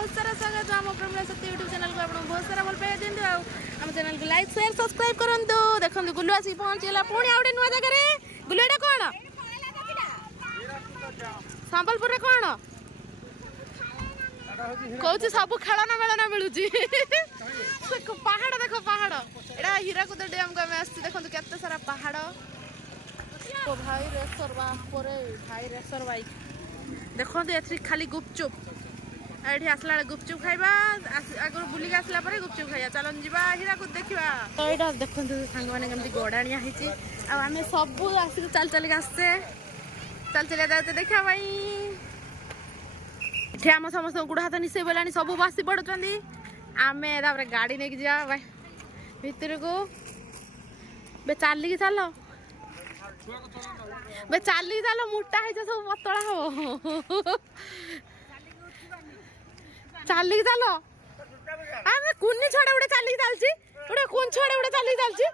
बहुत सारा स्वागत आम प्रमिला शक्ति यूट्यूब चैनल को आपको बहुत सारा भल पाइबा दिंतु आम चैनल को लाइक शेयर सब्सक्राइब करंतु देखंतु गुल्लू आसी पहुंचला पुणी आउडे नुआ जगह रे गुल्लू एटा कोन संबलपुर रे कोन कौच सब खेलना मेलना मिलुची पहाड़ देखो पहाड़ एटा हीराकुद डैम को आस देखो केते सारा पहाड़ तो भाई रेसर भाई रेसर बाइक देखो ये खाली गुपचुप ये आसला गुपचुप खाइबा आगर बुलिक आसला गुपचुप खाइबा चलन जीवा हीराकुद देखा तो यहाँ देखो सांग मैंने कमी गड़ाणिया आम सब आसिक चल चल आसचे चल चल जाते देखा भाई ये आम समस्त गुड़ हाथ निशे बोला सब बसी पड़ुंट आम गाड़ी नहीं जा भाई भितर को बे चलिकी चल बे चलिकी चल मोटा है सब पतला हम चलिकी चल आम कुनी छड़ा गुटे चलिकी चलची गुटे कौन छड़ा गुटे चलिकी चलची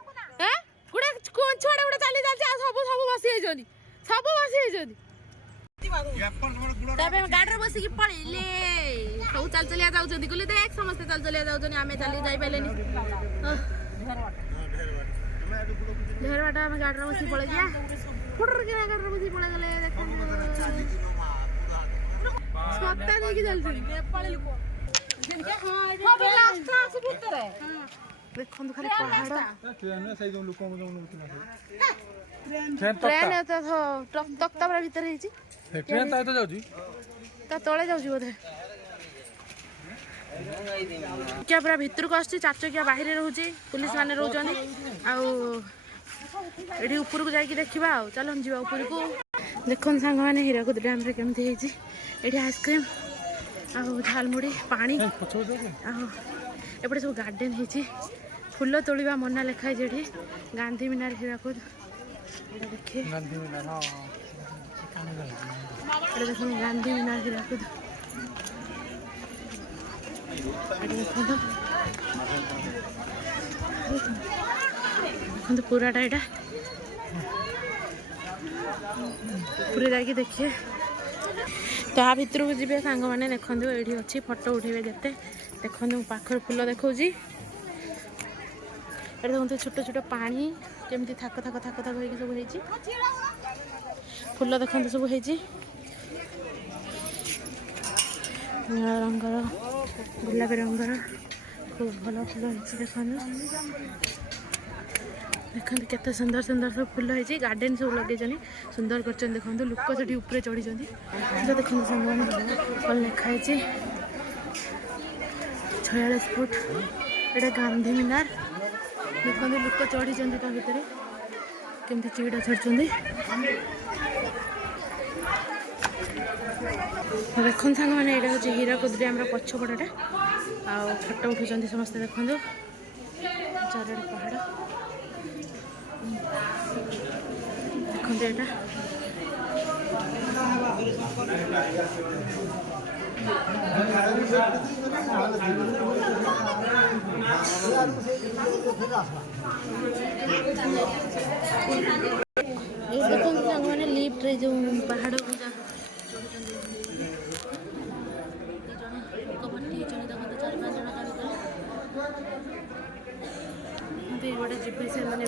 हैं गुटे कौन छड़ा गुटे चलिकी चलची आ सब सब बसी हेजोनी सब बसी हेजोनी तबे गाड़ी बस की पळेले सब चल चलिया जाउछंती गुले देख समस्त चल चलिया जाउछनी आमे चली जाई पाइलेनी ढेर बाटा आमे गाड़ी बस की पळे गया फुटर के गाड़ी बस की पळे गले देखो सत्ता नहीं की चलती नेपाली लोक हां अभी लास्ट आस भीतर है देखो खाली पहाड़ ट्रेन से जो लोक ट्रेन तो तख्ता पर भीतर है ट्रेन तो जाउची ता तळे जाउची बोधे क्या पूरा भीतर को आछी चार चकिया बाहर रहउची पुलिस माने रहउचनी आ एडी ऊपर को जाई कि देखिबा आ चलन जीवा ऊपर को देखन संग माने हीराकुद डैम रे केमथि हेची एडी आइसक्रीम आ झालमुड़ी पानी आ एपटे सब गार्डन हेची फूल तोलिबा मना लेखा जेठी गांधी मीनार हीराकुद एटा देखिए गांधी मीनार हां एटा देखो गांधी मीनार हीराकुद देखो पूराटा एटा पूरे जाके देखिए तो आ भितर को जी सांग मैंने देखो ये अच्छी फोटो उठे जिते देखो पाखर फूल देखा देखो छोट छोट पानी जमी थाक थाक थाक थाक हो सब हो फूल देखते सब हो रंगर गुलाबी रंगर खूब भल फूल हो देखो देखते केते सुंदर सुंदर सब फूल है गार्डन सब लगे सुंदर कर देखो लोक से ऊपर चढ़ी देखो सामान लिखाई 46 फुट एटा गांधी मीनार देखो लोक चढ़ी भितर केमती चिड़ा छाड़ुं देखो सांग मैंने यहाँ हूँ हीराकुद डैम पछपटा आ फोटो उठुं समस्ते देखो चार पहाड़ देखो यहाँ देखो सांग मैंने लिफ्ट रे जो पहाड़ को गोटे जीवे से मैंने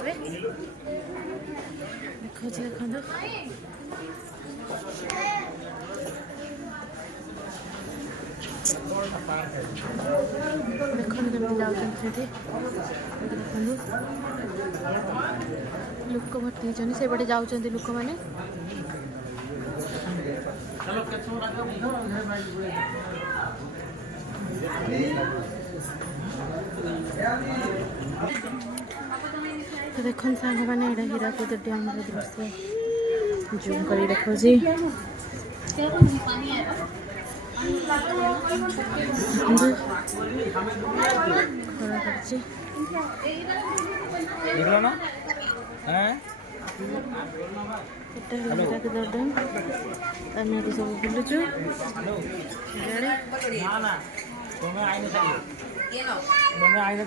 देखो देखो देखो जाऊँगी देखो लोक भर्ती से बड़े जाऊँच लोक मैंने तो देखो सांग मैंने यहाँ हीराकुद डैम दृश्य जूम कर देखो सब बुलुचु तुम्हें आईने